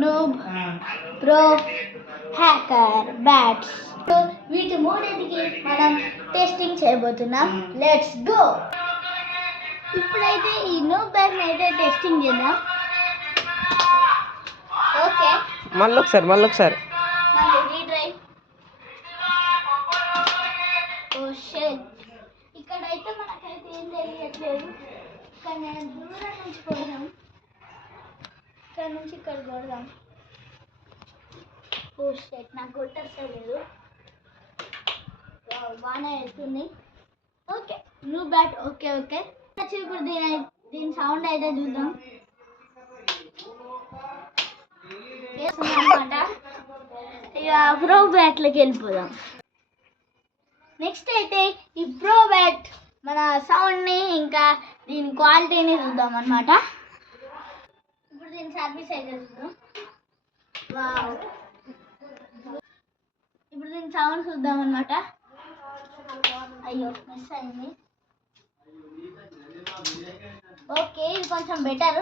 Noob, pro, hacker, bats. వీటి మూడింటికి మనం టెస్టింగ్ చేయబోతున్నాం. Let's go. ఇప్పుడైతే ఈ నూబ్ బ్యాట్ని అయితే టెస్టింగ్ చేద్దాం. ఓకే, మళ్ళీ ఒకసారి మళ్ళీ రీట్రై. ఓ షిట్, ఇక్కడైతే మనకైతే ఏం తెలియట్లేదు. కానీ నేను దూరం నుంచి కొడదాం. ఇక్కడ నుంచి ఇక్కడ కొడదాం. ఓ షిట్, నాకు కొట్టలేదు. బాగానే వెళ్తుంది. Okay, noob bat. Okay okay, ఇప్పుడు దీని సౌండ్ అయితే చూద్దాం. అనమాట. ఇక ప్రో బ్యాట్లోకి వెళ్ళిపోదాం. నెక్స్ట్ అయితే ఈ ప్రో బ్యాట్ మన సౌండ్ని ఇంకా దీని క్వాలిటీని చూద్దాం అనమాట. ఇప్పుడు దీని సర్వీస్ అయితే చూద్దాం. వావ్, ఇప్పుడు దీని సౌండ్ చూద్దాం అనమాట. అయ్యో, మిస్ అయింది. ఓకే, ఇది కొంచెం బెటర్.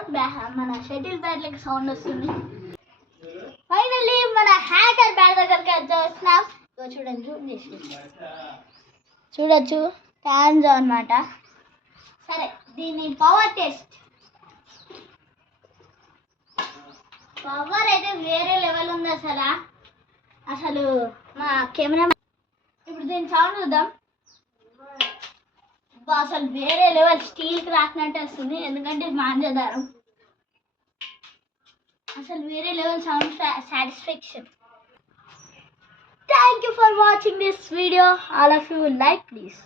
మన షటిల్ బ్యాట్లకి సౌండ్ వస్తుంది. ఫైనల్లీ మన హ్యాకర్ బ్యాట్ దగ్గరికి వచ్చేస్తున్నాం. చూడండి, జూమ్ చేసి చూడొచ్చు, ఫ్యాన్స్ అనమాట. సరే, దీని పవర్ టెస్ట్. పవర్ అయితే వేరే లెవెల్ ఉంది అసలు మా కెమెరా. ఇప్పుడు దీని సౌండ్ చూద్దాం. అసలు వేరే లెవెల్, స్టీల్కి రాసినట్టు వస్తుంది. ఎందుకంటే మాంజదారం. అసలు వేరే level sound satisfaction. Thank you for watching this video. All of you will like, please.